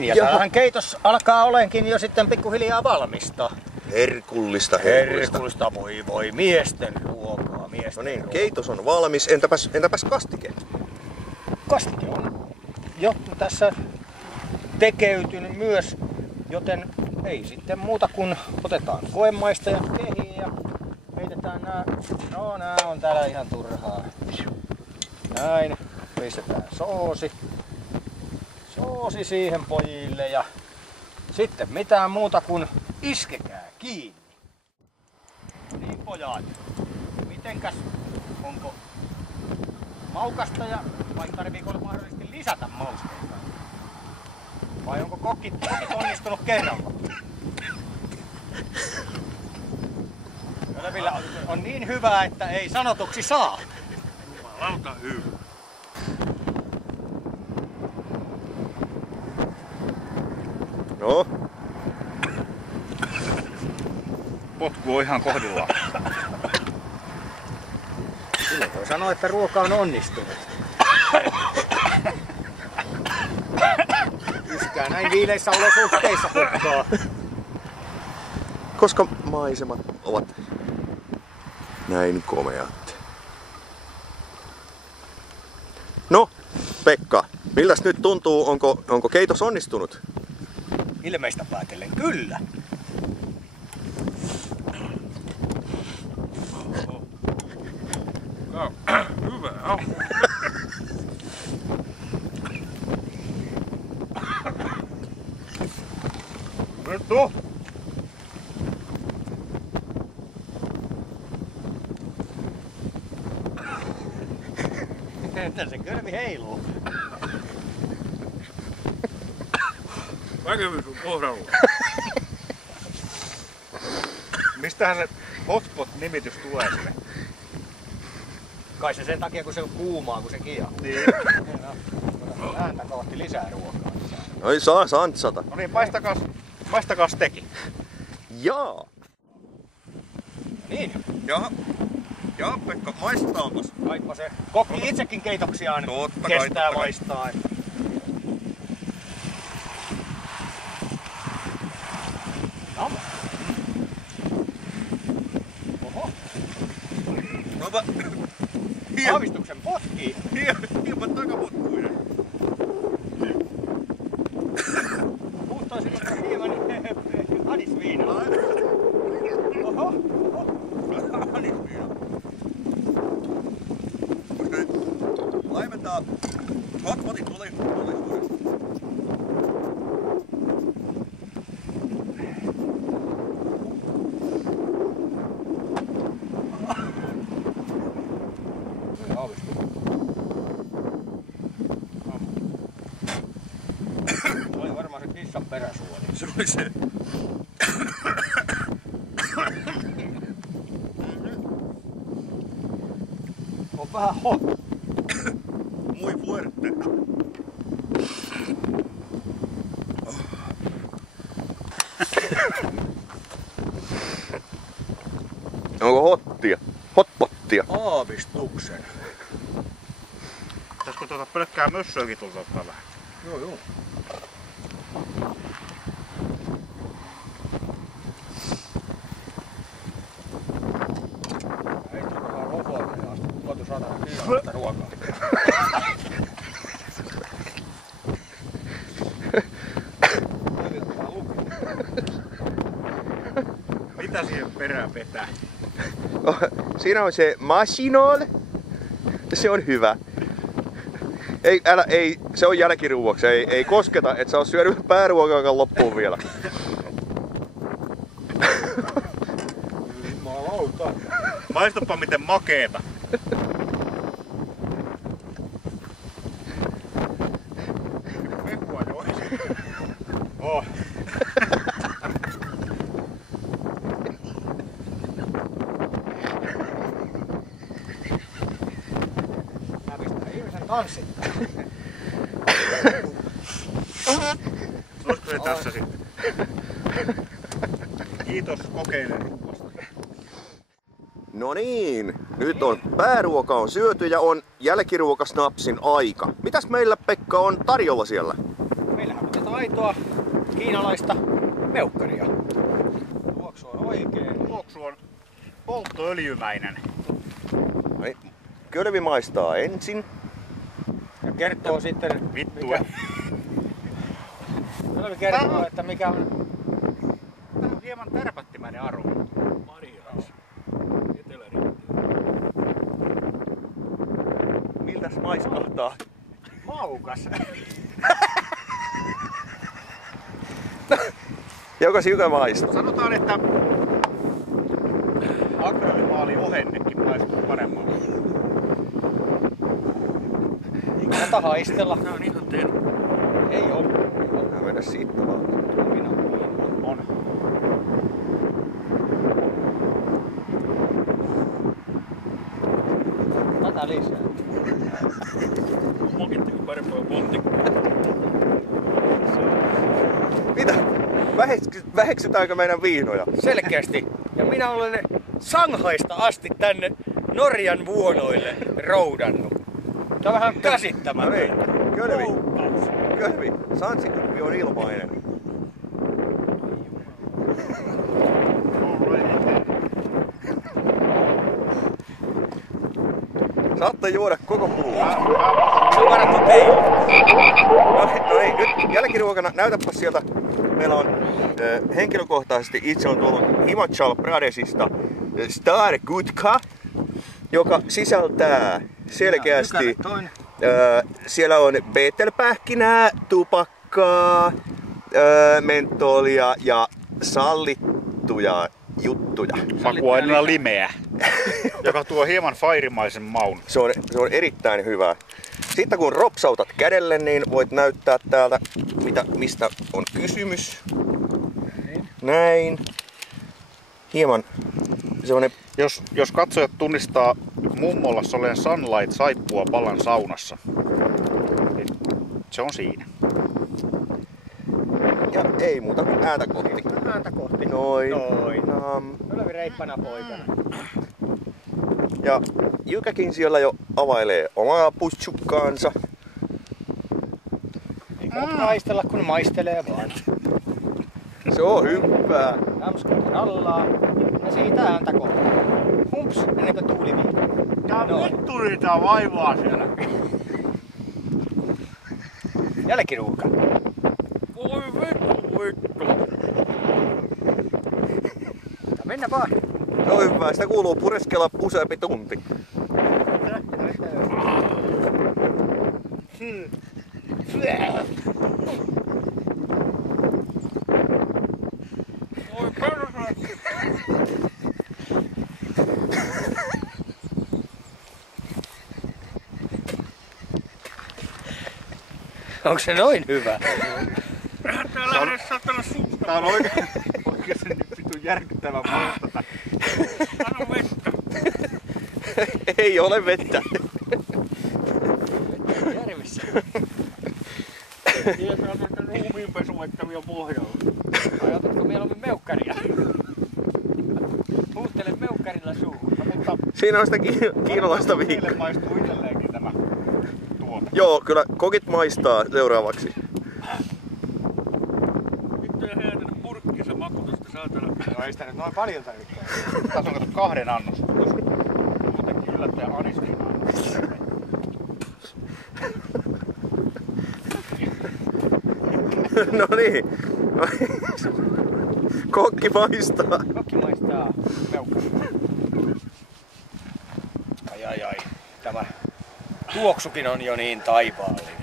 Niin, ja täällähän keitos alkaa olenkin jo sitten pikkuhiljaa valmista. Herkullista. Voi, miesten ruokaa, No niin, keitos on valmis. Entäpäs kastike? Kastike on jo tässä tekeytynyt myös, joten ei sitten muuta kuin otetaan koemaistajat kehiin ja heitetään nää. No nää on täällä ihan turhaa. Näin, pistetään soosi siihen pojille ja sitten mitään muuta kuin iskekää kiinni. Niin pojat, mitenkäs, onko maukasta ja vai tarviiko mahdollisesti lisätä mausteita? Vai onko kokit onnistunut kerralla? Ylevillä on niin hyvää, että ei sanotuksi saa. Jumalauta hyvä. No? Potku on ihan kohdillaan. Kyllä voi sanoa, että ruoka on onnistunut. Iskää näin viileissä olosuhteissa pukkaa. Koska maisemat ovat näin komeat. No, Pekka, miltäs nyt tuntuu? Onko keitos onnistunut? Ilmeistä päätellen kyllä. Hyvä on. Nyt on. Entä se kölmi heiluu? Väkevyys on kohdalla. Mistähän se hotpot-nimitys tulee sille? Kai se sen takia, kun se on kuumaa, kun se kiehuu. Niin. No, ääntä kohti lisää ruokaa. Oi saa santsata. No niin, maistakas teki. Jaa. Niin, Jaa, Pekka, maistetaanpas. kaipa se kokki itsekin keitoksiaan Totta kai, kestää totta kai. maistaa. No. Oho, Nopä. aavistuksen potkii. Hieman takaputkuinen. Puuttoisiko hieman anisviinaa? Oho, Anisviina. Koska nyt laimentaa hotpotin tulisuudesta. Se oli varmaan se kissan peräsuoli. Se oli se. On vähän hot. Muy fuerte. Onko hottia? Hotpottia? Aavistuksen. Pitäisikö pelkkää mössöäkin tuolta ottaa vähän? Joo. Ei turhaa roboille asti. Tuotu 100 kiloa ruokaa. Mitä siihen perään vetää? Siinä on se machinol. Se on hyvä. Ei, se on jälkiruuaksi. Ei kosketa, et sä oot syönyt pääruokaakaan loppuun vielä. Jumalauta. Maistapa miten makeeta. Pekua jois. Oh. Mä pistän ihmisen tanssittaa. Olisiko se tässä sitten? Kiitos kokeilen ruuasta. No niin, nyt on pääruoka on syöty ja on jälkiruokasnapsin aika. Mitäs meillä, Pekka, on tarjolla siellä? Meillähän otetaan aitoa kiinalaista meukkaria. Tuoksu on oikein. Tuoksu on polttoöljymäinen. Niin, Kölvi maistaa ensin. Ja kertoo sitten... Vittua. Kölvi kertoo, että mikä on... Tää on hieman tärpättimäinen aroma. Marias. Etelä-Rinteen. Miltäs maiskahtaa? Maukas. Joko siuka maistaa? Sanotaan, että akrylimaali ohennekin maistuu paremmalta. Kannattaa haistella. Tää on ihan terve. Ei oo. Tää mennä siitä vaan. On. Tätä lisää. Mokitteko parempaa pontikkoa? Mitä? Väheksytäänkö meidän viinoja? Selkeästi. Ja minä olen Shanghaista asti tänne Norjan vuonoille roudannut. Tää on vähän No käsittämätöntä. niin, Kölvi, Sansikuppi on ilmainen. Saatte juoda koko puun. Se on varattu teille. No niin, nyt jälkiruokana näytäpä sieltä. Meillä on henkilökohtaisesti itse on tullut Himachal Pradeshista Star Gutka, joka sisältää selkeästi siellä on betelpähkinää, tupakkaa, mentolia ja sallittuja juttuja. Makuaineena limeä, joka tuo hieman fairimaisen maun. Se on erittäin hyvä. Sitten kun ropsautat kädelle, niin voit näyttää täältä, mistä on kysymys. Näin. Hieman semmonen... Jos katsojat tunnistaa mummolla soleen Sunlight saippua palan saunassa, niin se on siinä. Ja ei muuta kuin ääntä kohti. Ääntä kohti. Noin. Kölvi reippana poikana. Ja Jykäkin siellä jo availee omaa putsukkaansa. Ei kannata haistella, kun maistelee vaan. Se on hyvää. Lämskot rallaa ja siitä ääntä kohti. Humps, ennen kuin tuuli viikko. Vittu niitä vaivaa siellä. Jälkiruuhka. Voi vittu. Mennä vaan. Se on hyvää. Sitä kuuluu pureskella useampi tunti. Oi perhana. Onko se noin hyvä? Täällä on edes saatana suusta. Tää on oikeesti nyt vitun järkyttävä muista. Anna vettä. Ei ole vettä. Järvissä. Tietää noita ruumiinpesumettäviä pohjalla. Ajatatko mieluummin meukkaria? Puuttele meukkarilla suuhun. Mutta Siinä on sitä kiinalaista viikkoa. meille maistuu itselleenkin tämä tuote. Joo, kyllä kokit maistaa seuraavaksi. Vittu ja heidän tänne purkkiinsa makutusta saatana. No ei sitä nyt noin paljon tarvitse. Tässä on kato 2 annos. Muutenkin yllättäen anisviinaa. No niin. Kokki maistaa. Kokki maistaa meukkaria. Ai. Tämä tuoksukin on jo niin taivaallinen.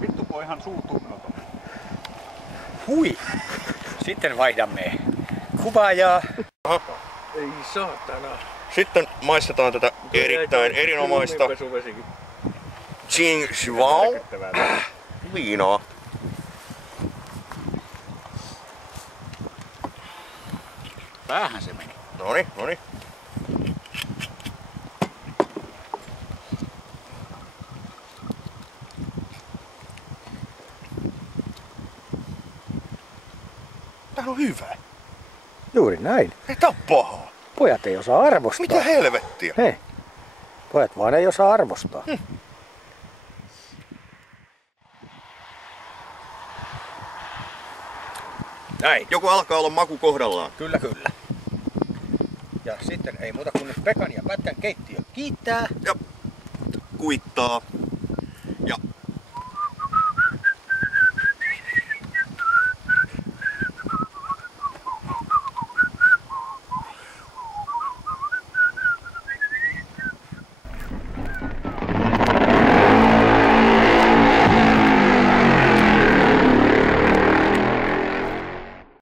Vittu kun on ihan suutunnoton. Hui! Sitten vaihdamme kuvaajaa. Ei saatana. Sitten maistetaan tätä erittäin erinomaista Ruumiinpesuvesikin. Jing Shuao viinoa. Päähän se meni. Noniin. Tää on hyvä. Juuri näin. Ei tää on pahaa. Pojat ei osaa arvostaa. Mitä helvettiä? Hei. Pojat vaan ei osaa arvostaa. Näin, joku alkaa olla maku kohdallaan. Kyllä, kyllä. Ja sitten ei muuta kuin nyt Pekan ja Pätkän keittiö kiittää. Ja kuittaa. Ja